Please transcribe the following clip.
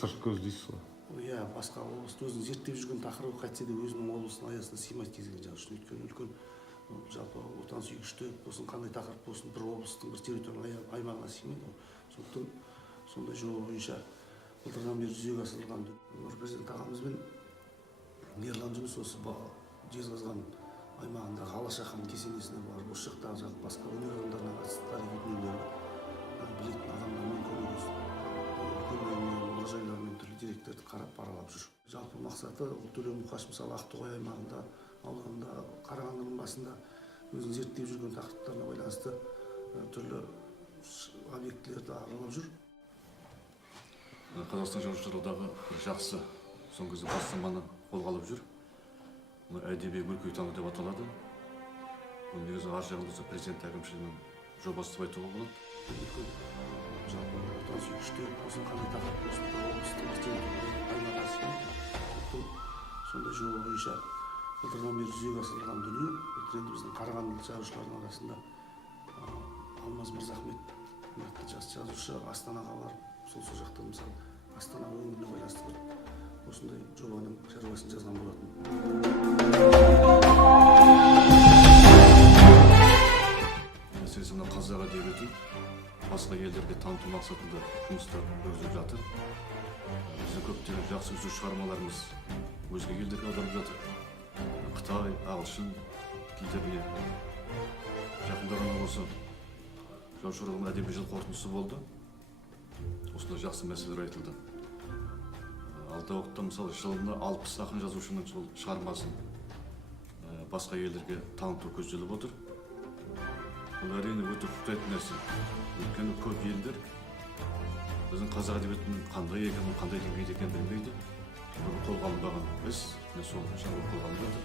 сырт көз дейсіз ғой. Иә, басқа облыста өзінің зерттеп жүрген тақырыбы қайтсе де өзінің облысының аясына сыймайды кез келген жазушы. Өйткені үлкен жалпы отансүйгіштік болсын, қандай тақырып болсын, бір облыстың бір территориялық аймағына сыймайды. Сондықтан сондай жоба бойынша былтырдан бері жүзеге асырылған президент ағамызбен Ерлан жұмыс осы Жезқазған аймағындағы Алашахан кесенесіне барып, осы жақтағы басқа өнер адамдарына қатысты тарихи дүниелерді білетін адамдармен көмегімен мұражайлар мен түрлі деректерді қарап аралап жүр. Жалпы мақсаты Төле Мұқаш мысалы Ақтоғай аймағында, ауданында, Қарағандының басында өзінің зерттеп жүрген тақырыптарына байланысты түрлі объектілерді аралап жүр. Қазақстан жазушылар одағы жақсы соңғы кезде бастаманы қолға алып жүр. Әдеби өлкетану деп аталады. Бұл негізі ар жағында президент әкімшілігінің жобасы деп айтуға болады. Жалпы отансүйгіштік болсын, қандай тақырып болсын, облыстың аймағына сыймайды. Сондай жоба бойынша былтырдан бері жүзеге асырылған дүние. Енді біздің қарағандылық жазушылардың арасында Алмаз Мырзахмет атты жас жазушы Астанаға барып, сол жақта мысалы Астана өңіріне байланысты бір осындай жобаның шаруасын жазған болатын. Әсіресе мына қазақ әдебиетін басқа елдерге таныту мақсатында жұмыстар жүргізіліп жатыр. Біздің көптеген жақсы үзу шығармаларымыз өзге елдерге аударылып жатыр. Қытай, ағылшын тілдеріне. Жақында ғана осы жазушылар одағының әдеби жыл қорытындысы болды. Осындай жақсы мәселелер айтылды. Алдағы уақытта мысалы жылына 60 ақын жазушының сол шығармасын басқа елдерге таныту көзделіп отыр. Бұл әрине өте құптайтын нәрсе. Өйткені көп елдер біздің қазақ әдебиетінің қандай екенін, қандай деңгейде екенін білмейді. Қолға алынбаған біз сол шаруа қолға алынып жатыр.